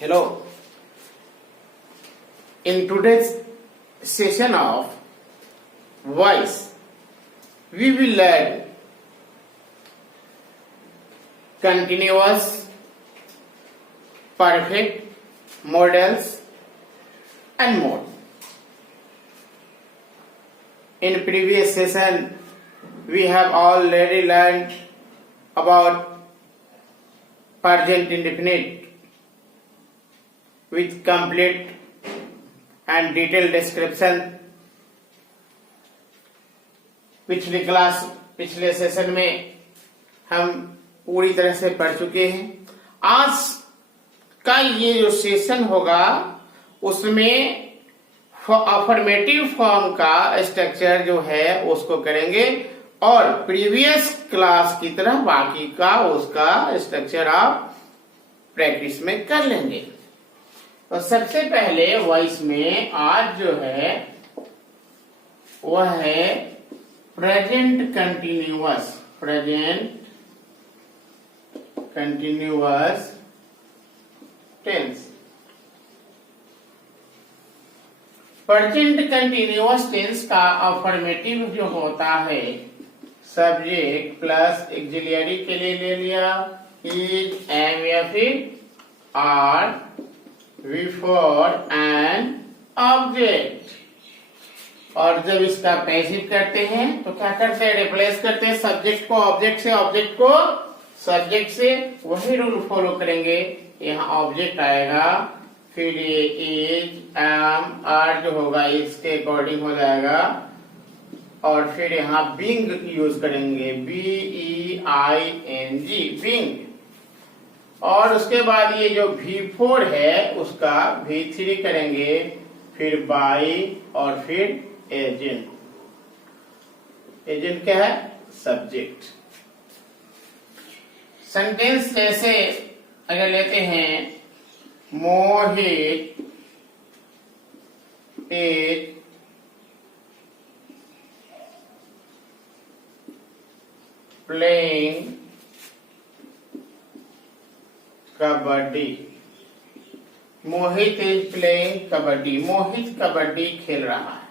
Hello. In today's session of voice, we will learn continuous, perfect, models and more. In previous session, we have already learned about present indefinite with complete and detailed description. पिछले session में हम पूरी तरह से पढ़ चुके हैं। आज का ये जो सेशन होगा उसमें अफर्मेटिव फॉर्म का स्ट्रक्चर जो है उसको करेंगे और प्रीवियस क्लास की तरह बाकी का उसका स्ट्रक्चर आप प्रैक्टिस में कर लेंगे। तो सबसे पहले वॉइस में आज जो है वह है present continuous tense. Present continuous tense का अफर्मेटिव जो होता है सब्जेक्ट प्लस एक्सिलरी के लिए ले लिया इज, एम या फिर आर बिफोर एन ऑब्जेक्ट। और जब इसका पैसिव करते हैं तो क्या करते हैं, रिप्लेस करते हैं सब्जेक्ट को ऑब्जेक्ट से, ऑब्जेक्ट को सब्जेक्ट से। वही रूल फॉलो करेंगे, यहाँ ऑब्जेक्ट आएगा फिर ये इज, एम, आर जो होगा इसके अकॉर्डिंग हो जाएगा और फिर यहाँ बीइंग यूज करेंगे, BEING बीइंग। और उसके बाद ये जो V4 है उसका V3 करेंगे, फिर बाई और फिर एजेंट। एजेंट क्या है, सब्जेक्ट। सेंटेंस जैसे अगर लेते हैं Mohit is playing kabaddi. Mohit is playing kabaddi. Mohit kabaddi खेल रहा है।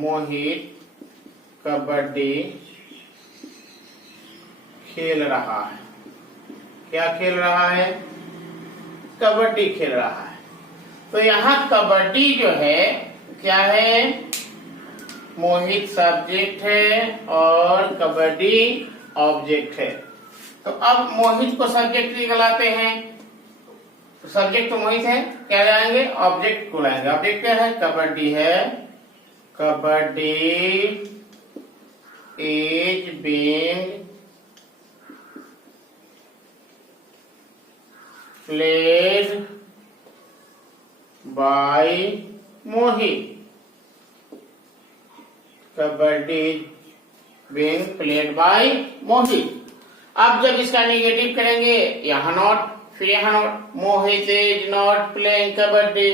मोहित कबड्डी खेल रहा है। क्या खेल रहा है, कबड्डी खेल रहा है। तो यहाँ कबड्डी जो है क्या है, मोहित सब्जेक्ट है और कबड्डी ऑब्जेक्ट है। तो अब मोहित को सब्जेक्ट निकलाते हैं, तो सब्जेक्ट तो मोहित है, क्या लाएंगे, ऑब्जेक्ट को लाएंगे। ऑब्जेक्ट क्या है, कबड्डी है। Kabaddi is being played by Mohit. Kabaddi being played by Mohit. अब जब इसका नेगेटिव करेंगे, यहाँ नॉट, फिर यहाँ not. Mohit is not playing kabaddi.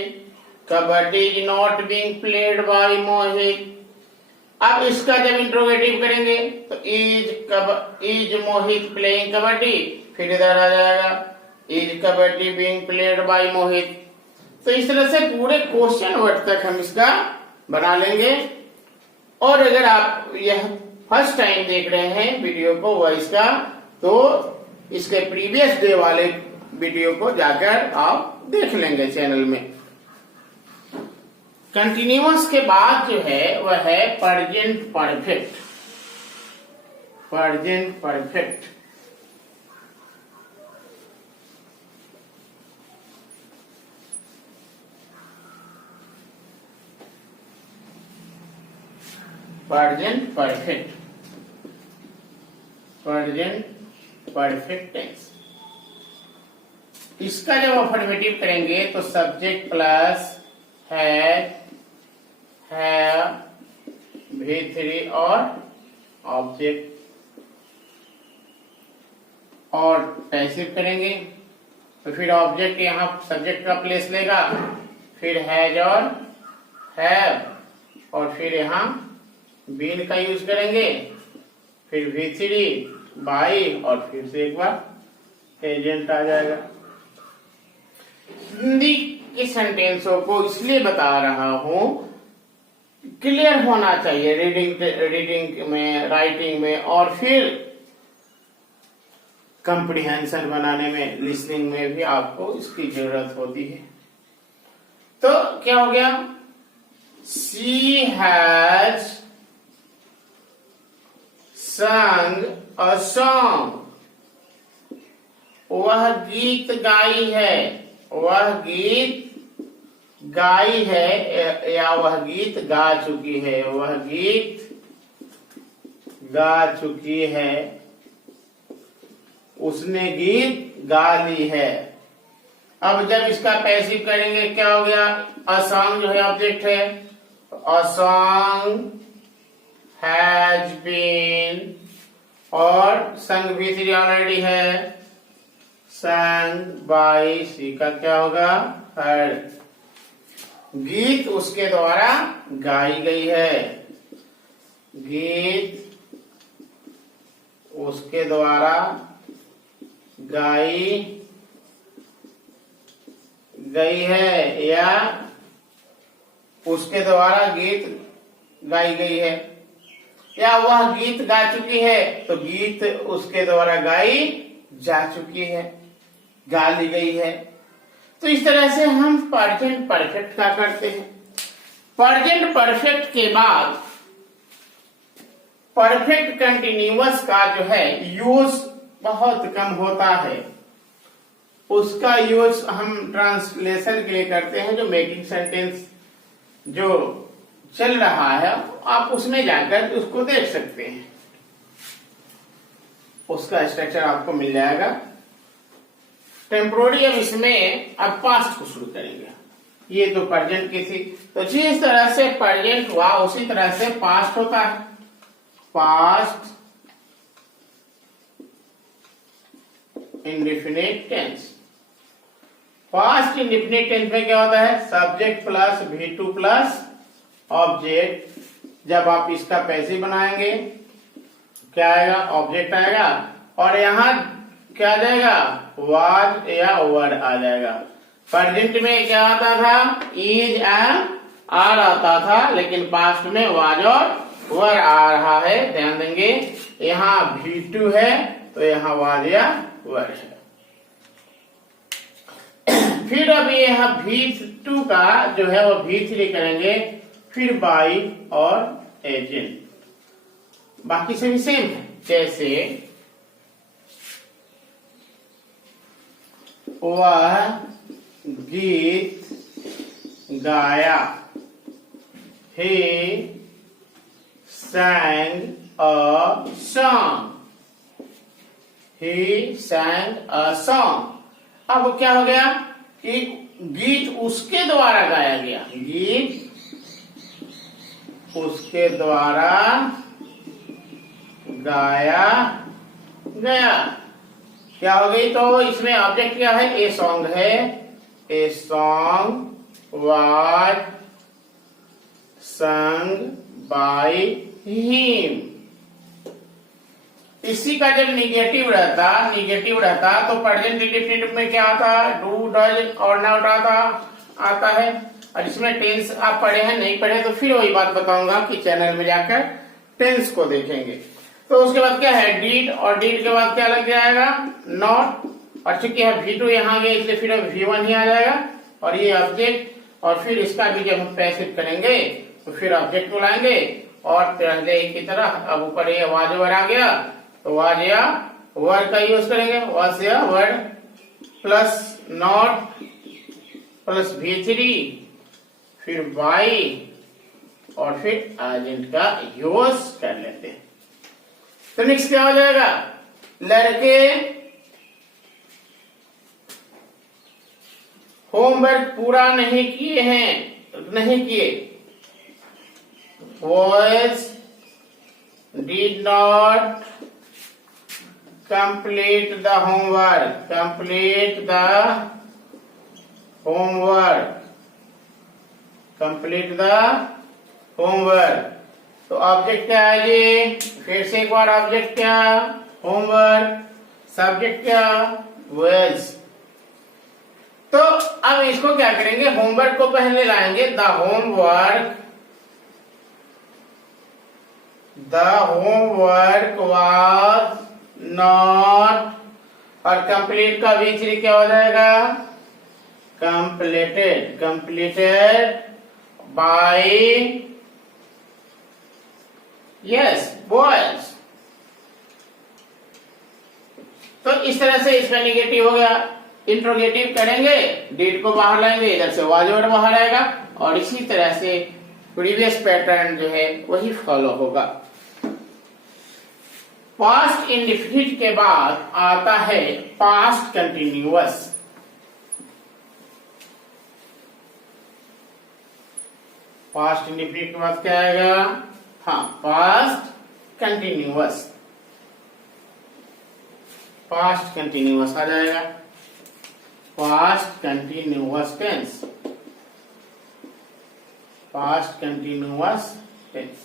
Kabaddi is not being played by Mohit. अब इसका जब इंट्रोगेटिव करेंगे तो इज मोहित प्लेइंग कबड्डी, फिर इधर आ जाएगा is kabaddi being played by Mohit. तो इस तरह से पूरे क्वेश्चन वर्ड तक हम इसका बना लेंगे। और अगर आप यह फर्स्ट टाइम देख रहे हैं वीडियो को वॉइस का, तो इसके प्रीवियस डे वाले वीडियो को जाकर आप देख लेंगे चैनल में। कंटिन्यूअस के बाद जो है वह है present perfect. Present perfect present perfect present perfect tense. इसका जब अफर्मेटिव करेंगे तो subject plus had, have, V3 और ऑब्जेक्ट। और पैसिव करेंगे तो फिर ऑब्जेक्ट यहाँ सब्जेक्ट का प्लेस लेगा, फिर हैज और हैव और फिर यहाँ बीन का यूज करेंगे, फिर V3 बाई और फिर से एक बार एजेंट आ जाएगा। हिंदी के सेंटेंसों को इसलिए बता रहा हूं, क्लियर होना चाहिए रीडिंग में, राइटिंग में, और फिर कंप्रीहेंशन बनाने में, लिसनिंग में भी आपको इसकी जरूरत होती है। तो क्या हो गया? शी हैज संग अ सॉन्ग, वह गीत गाई है, वह गीत गाई है, या वह गीत गा चुकी है, वह गीत गा चुकी है, उसने गीत गा ली है। अब जब इसका पैसिव करेंगे क्या हो गया? अ सॉन्ग जो है ऑब्जेक्ट है, अ सॉन्ग हैज बीन, और संग भी थ्री ऑलरेडी है, संग बाय शी का क्या होगा? हर। गीत उसके द्वारा गाई गई है, गीत उसके द्वारा गाई गई है, या उसके द्वारा गीत गाई गई है, या वह गीत गा चुकी है, तो गीत उसके द्वारा गाई जा चुकी है, गा ली गई है। तो इस तरह से हम प्रेजेंट परफेक्ट का करते हैं। प्रेजेंट परफेक्ट के बाद परफेक्ट कंटिन्यूअस का जो है यूज बहुत कम होता है। उसका यूज हम ट्रांसलेशन के लिए करते हैं, जो मेकिंग सेंटेंस जो चल रहा है आप उसमें जाकर उसको देख सकते हैं, उसका स्ट्रक्चर आपको मिल जाएगा। टेम्पोररी, अब इसमें अब पास्ट को शुरू करेंगे। ये तो प्रेजेंट की थी, तो जिस तरह से प्रेजेंट हुआ उसी तरह से पास्ट होता है। Past indefinite tense. Past indefinite tense में क्या होता है? Subject plus V2 plus object. जब आप इसका पैसिव बनाएंगे क्या आएगा? ऑब्जेक्ट आएगा, और यहां क्या आ जाएगा? वाज या वर आ जाएगा। प्रेजेंट में क्या आता था? इज एंड आर आता था, लेकिन पास्ट में वाज और वर आ रहा है। ध्यान देंगे, यहाँ V2 है तो यहाँ वाज या वर है। फिर अब यहाँ V2 का जो है वो V3 करेंगे, फिर बाई और एजेंट। बाकी सभी सेम है। जैसे वह गीत गाया, he sang a song, he sang a song। अब क्या हो गया कि गीत उसके द्वारा गाया गया, गीत उसके द्वारा गाया गया। क्या हो गई? तो इसमें ऑब्जेक्ट क्या है? ए सॉन्ग है। A song was sung by him. इसी का जब निगेटिव रहता तो प्रेजेंट इंडेफिनिट में क्या आता? डू, डज और नॉट आता है। और इसमें टेंस आप पढ़े हैं, नहीं पढ़े तो फिर वही बात बताऊंगा कि चैनल में जाकर टेंस को देखेंगे। तो उसके बाद क्या है? डीड, और डीड के बाद क्या लग जाएगा? नॉट। और चूंकि V2 यहाँ गया इसलिए फिर V1 ही आ जाएगा, और ये ऑब्जेक्ट। और फिर इसका भी जब हम पैसिव करेंगे तो फिर ऑब्जेक्ट को लाएंगे, और पहले की तरह अब ऊपर ये वाज वर आ गया तो वाज या वर का यूज करेंगे। वाज या वर प्लस नॉट प्लस V3 फिर बाई और फिर एजेंट का यूज कर लेते हैं। तो नेक्स्ट क्या हो जाएगा? लड़के होमवर्क पूरा नहीं किए हैं, नहीं किए। Boys did not complete the homework, complete the homework, complete the homework. तो ऑब्जेक्ट क्या है ये? फिर से एक बार ऑब्जेक्ट क्या? होमवर्क। सब्जेक्ट क्या? वाज। तो अब इसको क्या करेंगे, होमवर्क को पहले लाएंगे। द होमवर्क वाज नॉट, और कंप्लीट का V3 क्या हो जाएगा, कंप्लीटेड बाय यस बॉयज। तो इस तरह से इसका निगेटिव हो गया। इंट्रोगेटिव करेंगे, डीड को बाहर लाएंगे, इधर से वाज वर्ड बाहर आएगा, और इसी तरह से प्रीवियस पैटर्न जो है वही फॉलो होगा। पास्ट इंडेफिनिट के बाद आता है पास्ट कंटिन्यूअस। पास्ट इंडेफिनिट के बाद क्या आएगा, हाँ पास्ट कंटिन्यूअस, पास्ट कंटिन्यूअस आ जाएगा। Past continuous tense, past continuous tense.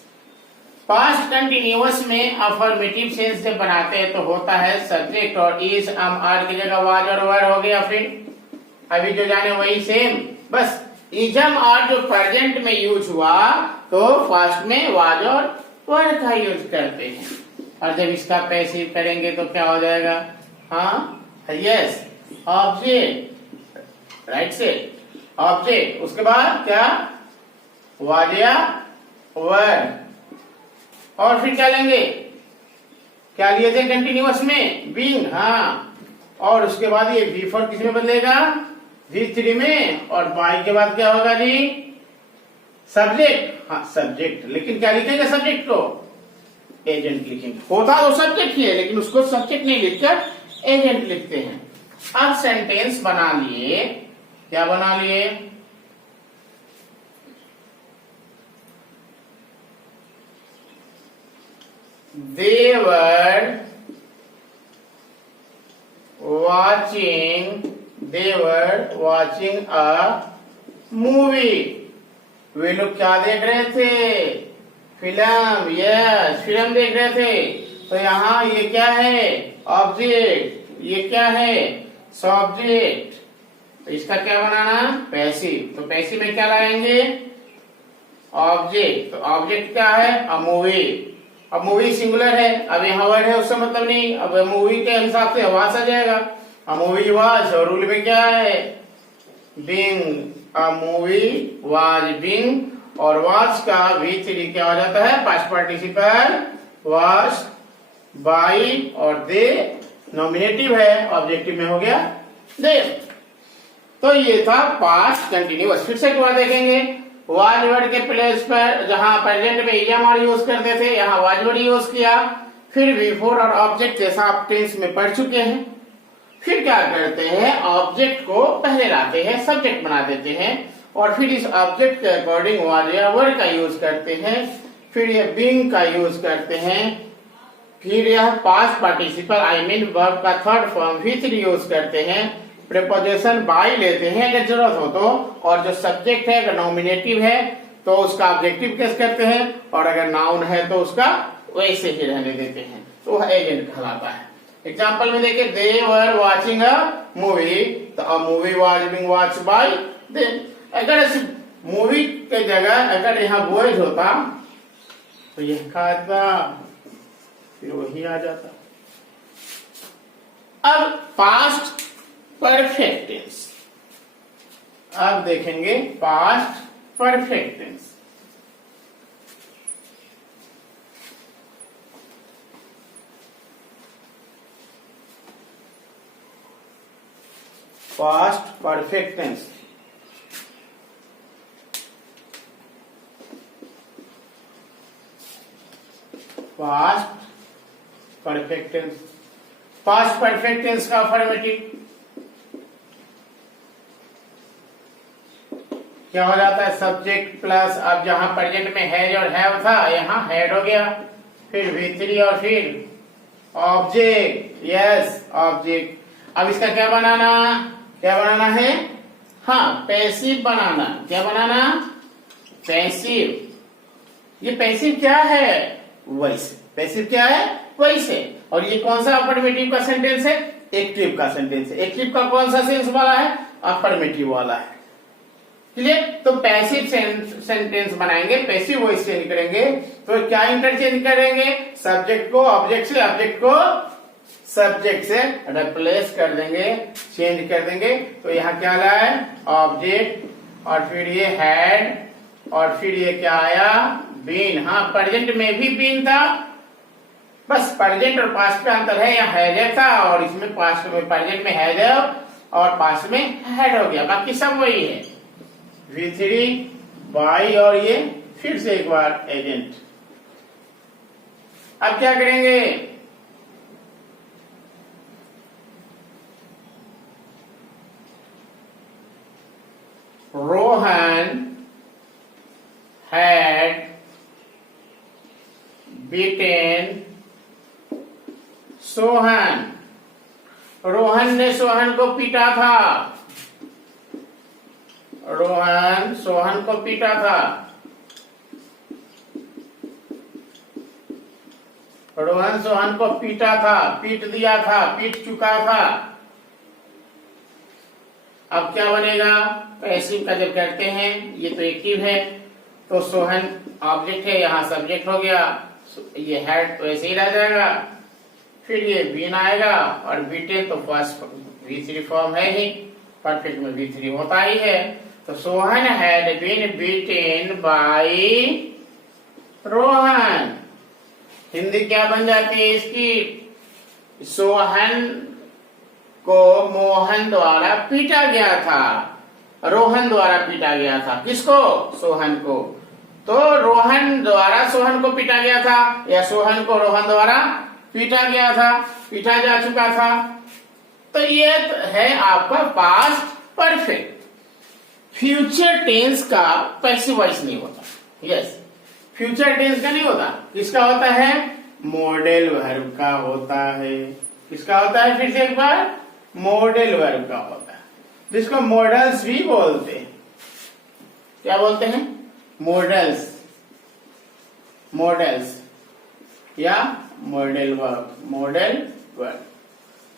Past continuous में अफर्मेटिव सेंस जब बनाते हैं तो होता है सब्जेक्ट और इज, एम, आर की जगह वाज और वर हो गया। फिर अभी जो जाने वही सेम, बस इजम और जो प्रेजेंट में यूज हुआ तो पास्ट में वाज और वर का यूज करते हैं। और जब इसका पैसिव करेंगे तो क्या हो जाएगा, हाँ यस ऑब्जेक्ट, राइट से ऑब्जेक्ट, उसके बाद क्या वाज या वर, और फिर क्या लेंगे, क्या लिए थे कंटिन्यूअस में, बीइंग, हाँ, और उसके बाद ये V4 किस में बदलेगा, V3 में, और बाई के बाद क्या होगा जी, सब्जेक्ट, हाँ सब्जेक्ट। लेकिन क्या लिखेंगे सब्जेक्ट को, एजेंट लिखेंगे। होता तो सब्जेक्ट ही है लेकिन उसको सब्जेक्ट नहीं लिखकर एजेंट लिखते हैं। अब सेंटेंस बना लिए, क्या बना लिए, they were watching a movie। वे लोग क्या देख रहे थे, फिल्म, यस फिल्म देख रहे थे। तो यहाँ ये क्या है, ऑब्जेक्ट, ये क्या है, सब्जेक्ट। तो इसका क्या बनाना, पैसिव। तो पैसिव में क्या लाएंगे, ऑब्जेक्ट। तो ऑब्जेक्ट क्या है, अ मूवी। अब मूवी सिंगुलर है, अब यहाँ वर्ड है उससे मतलब नहीं, अब मूवी के हिसाब से वाज आ जाएगा। अ मूवी वाज, और रूल में क्या है, being, a movie was being, और वाज का V3 क्या हो जाता है, पास्ट पार्टिसिपल वाज, बाई और दे नॉमिनेटिव है, ऑब्जेक्टिव में हो गया दे। तो ये था पास्ट कंटिन्यूअस। फिर से एक बार देखेंगे, वाज वर्ड के प्लेस पर जहां प्रेजेंट में ईएमआर यूज करते थे, यहाँ वाज वर्ड यूज किया। फिर V4 और ऑब्जेक्ट जैसा आप टेंस में पढ़ चुके हैं। फिर क्या करते हैं, ऑब्जेक्ट को पहले लाते हैं, सब्जेक्ट बना देते हैं, और फिर इस ऑब्जेक्ट के अकॉर्डिंग वाज या वर्ड का यूज करते हैं। फिर यह बीइंग का यूज करते हैं। फिर यह past participle I mean verb का थर्ड फॉर्म V3 यूज करते हैं। प्रीपोजिशन बाय लेते हैं अगर जरूरत हो तो, और जो सब्जेक्ट है अगर नॉमिनेटिव है तो उसका ऑब्जेक्टिव केस करते हैं, और अगर नाउन है तो उसका वैसे ही रहने देते हैं, तो वह एजेंट कहलाता है। एग्जाम्पल में देखिए, दे वर वॉचिंग अ मूवी, तो a movie was being watched bye them. अगर मूवी के जगह अगर यहाँ बॉयज होता तो यह खाता, फिर वही आ जाता। अब पास्ट परफेक्ट टेंस, अब देखेंगे past perfect tense. Past perfect tense, past perfect tense. Past perfect tense का अफर्मेटिव क्या हो जाता है, सब्जेक्ट प्लस, अब जहां प्रेजेंट में हैज और हैव था यहाँ हैड हो गया, फिर V3 और फिर ऑब्जेक्ट, यस ऑब्जेक्ट। अब इसका क्या बनाना है, हाँ पैसिव बनाना। क्या बनाना, पैसिव। ये पैसिव क्या है, वैसे। पैसिव क्या है, वैसे। और ये कौन सा अफर्मेटिव का सेंटेंस है, एक्टिव का सेंटेंस है। एक्टिव का कौन सा सेंस वाला है, अफर्मेटिव वाला है। क्लियर? तो पैसिव सेंटेंस बनाएंगे, पैसिव वॉइस चेंज करेंगे तो क्या इंटरचेंज करेंगे? सब्जेक्ट को ऑब्जेक्ट से, ऑब्जेक्ट को सब्जेक्ट से रिप्लेस कर देंगे, चेंज कर देंगे। तो यहाँ क्या आया है? ऑब्जेक्ट, और फिर ये हैड, और फिर ये क्या आया? बीन। हाँ, प्रेजेंट में भी बीन था, बस प्रेजेंट और पास्ट का अंतर है, यहाँ हैज था और इसमें पास्ट में, प्रेजेंट में हैज और पास्ट में हैड हो गया, बाकी सब वही है। V3 बाई, और ये फिर से एक बार एजेंट। अब क्या करेंगे? Rohan had beaten Sohan. रोहन ने सोहन को पीटा था। रोहन सोहन को पीटा था। रोहन सोहन को पीटा था, पीट दिया था, पीट चुका था। अब क्या बनेगा? पैसिव का जब करते हैं, ये तो एक्टिव है, तो सोहन ऑब्जेक्ट है, यहाँ सब्जेक्ट हो गया, ये हैड तो ऐसे ही रह जाएगा। फिर ये बीन आएगा, और बीटेन तो फर्स्ट V3 फॉर्म है ही, परफेक्ट में V3 होता ही है। तो Sohan had been beaten by Rohan. Hindi क्या बन जाती है इसकी? सोहन को मोहन द्वारा पीटा गया था, रोहन द्वारा पीटा गया था। किसको? सोहन को। तो रोहन द्वारा सोहन को पीटा गया था, या सोहन को रोहन द्वारा पीटा गया था, पीटा जा चुका था। तो ये है आपका पास्ट परफेक्ट। फ्यूचर टेंस का पैसिव वॉइस नहीं होता। यस, फ्यूचर टेंस का नहीं होता। किसका होता है? मॉडल वर्ब का होता है। किसका होता है? फिर से एक बार, मॉडल वर्ब का होता है, जिसको मॉडल्स भी बोलते हैं। क्या बोलते हैं? मॉडल्स, मॉडल्स या मॉडल वर्ब, मॉडल वर्ब।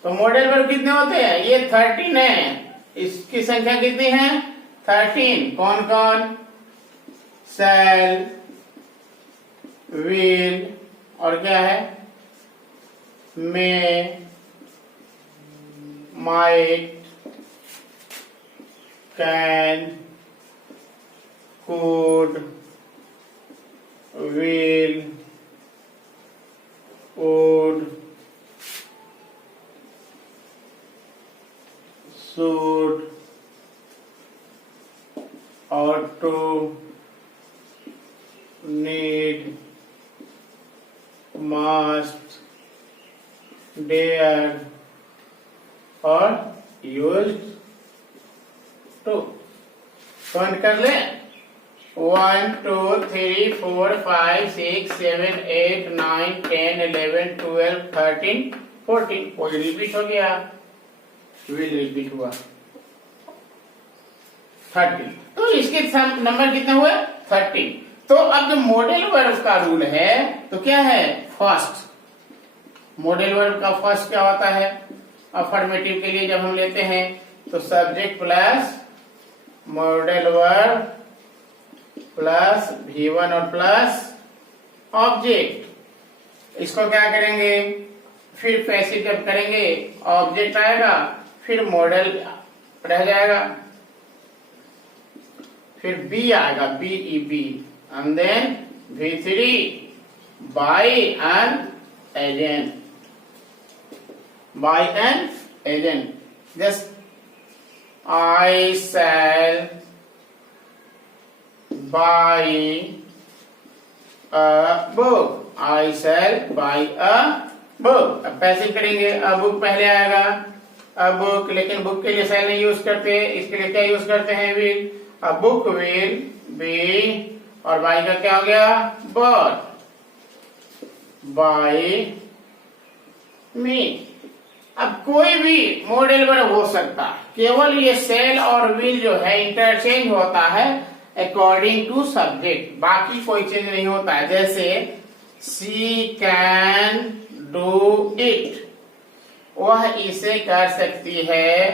तो मॉडल वर्ब कितने होते हैं? ये 13 है। इसकी संख्या कितनी है? 13। कौन कौन? शैल, विल, और क्या है? May, might, can, could, will, would, should, ought to, need, must, dare, और used to। काउंट कर ले। 1 2 3 4 5 6 7 8 9 10 11 12 13 14। कोई रिपीट हो गया? विल रिपीट हुआ 13। तो इसके नंबर कितने हुए? 13। तो अब जो मॉडल वर्ब का रूल है, तो क्या है? फर्स्ट। मॉडल वर्ब का फर्स्ट क्या होता है? अफर्मेटिव के लिए जब हम लेते हैं तो subject plus modal verb plus V1 और प्लस ऑब्जेक्ट। इसको क्या करेंगे? फिर पैसिव जब करेंगे, ऑब्जेक्ट आएगा, फिर मॉडल रह जाएगा, फिर बी आएगा, BEB, and then V3 by an agent, by an agent. Just I shall buy a book. I shall buy a book। अब पैसिव करेंगे, अ बुक पहले आएगा, अ बुक, लेकिन बुक के लिए शैल नहीं यूज करते, इसके लिए क्या यूज करते हैं? Will. A book will be, और बाई का क्या हो गया? बॉट, बाई मी। अब कोई भी मॉडल वर्ब हो सकता है, केवल ये सेल और विल जो है इंटरचेंज होता है अकॉर्डिंग टू सब्जेक्ट, बाकी कोई चेंज नहीं होता है। जैसे शी कैन डू इट, वह इसे कर सकती है,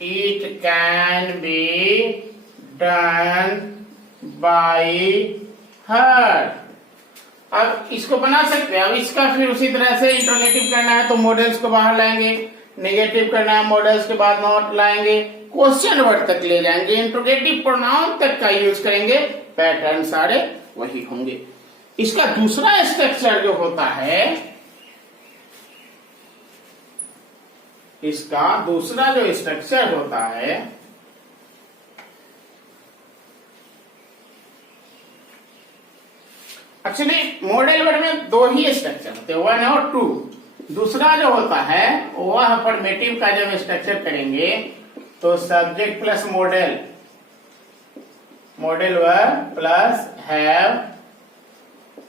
it can be done by her. अब इसको बना सकते हैं। अब इसका फिर उसी तरह से इंट्रोगेटिव करना है तो मॉडल्स को बाहर लाएंगे, नेगेटिव करना है मॉडल्स के बाद नॉट लाएंगे, क्वेश्चन वर्ड तक ले जाएंगे, इंट्रोगेटिव प्रोनाउन तक का यूज करेंगे, पैटर्न सारे वही होंगे। इसका दूसरा स्ट्रक्चर जो होता है, इसका दूसरा जो स्ट्रक्चर होता है एक्चुअली मॉडल वर्ड में दो ही स्ट्रक्चर होते हैं, 1 और 2। दूसरा जो होता है वह फॉर्मेटिव का जब स्ट्रक्चर करेंगे तो subject plus modal, modal verb plus have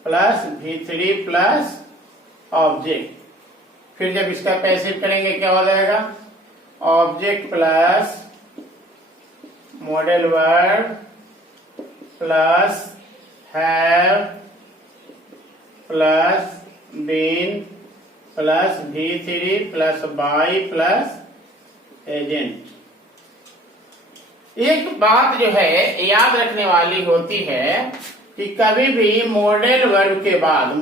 plus V3 plus object. फिर जब इसका पैसिव करेंगे क्या हो जाएगा, object plus modal verb plus have plus been plus V3 plus by plus agent. एक बात जो है याद रखने वाली होती है कि कभी भी मॉडल वर्ब के बाद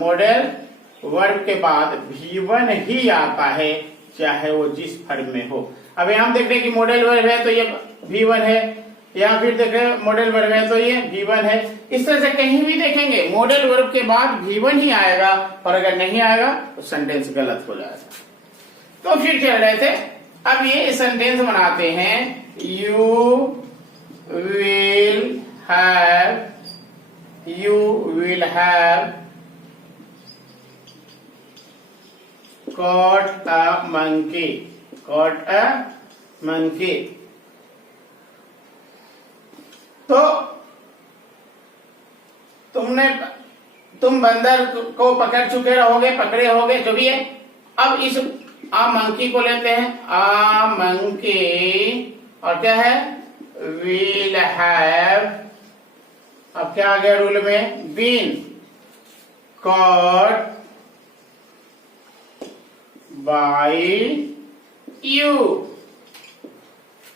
V1 ही आता है, चाहे वो जिस फर्म में हो। अभी हम देख रहे हैं कि मॉडल वर्ब है तो ये V1 है, या फिर देख रहे हैं मॉडल वर्ब है तो ये V1 है। इस तरह से कहीं भी देखेंगे मॉडल वर्ब के बाद V1 ही आएगा, और अगर नहीं आएगा तो सेंटेंस गलत हो जाएगा। तो फिर चल रहे थे, अब ये सेंटेंस बनाते हैं, you will have caught a monkey, caught a monkey। तो तुम बंदर को पकड़ चुके रहोगे, पकड़े होगे, जो भी है। अब इस आ मंकी को लेते हैं, आ मंकी, और क्या है, विल हैव, अब क्या आ गया रूल में, बीन कॉट बाई यू।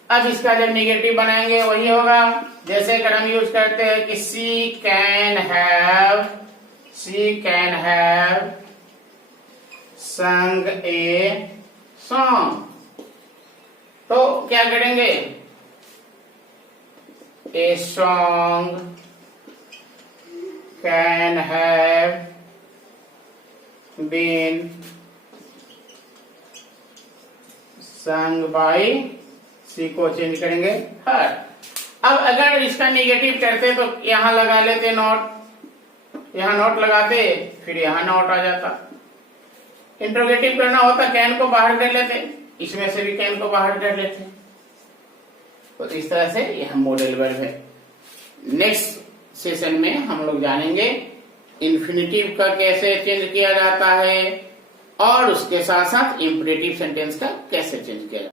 अब इसका जब निगेटिव बनाएंगे वही होगा जैसे अगर हम यूज करते हैं कि शी कैन हैव संग ए सॉन्ग। तो क्या करेंगे, a song can have been sung by, C को चेंज करेंगे हर। अब अगर इसका निगेटिव करते तो यहां लगा लेते नॉट, यहां नॉट लगाते, फिर यहां नॉट आ जाता। इंट्रोगेटिव करना होता कैन को बाहर कर लेते, इसमें से भी कैन को बाहर कर लेते। तो इस तरह से यह मॉडल वर्ब है। नेक्स्ट सेशन में हम लोग जानेंगे इन्फिनिटिव का कैसे चेंज किया जाता है, और उसके साथ साथ इंपरेटिव सेंटेंस का कैसे चेंज किया जाता है।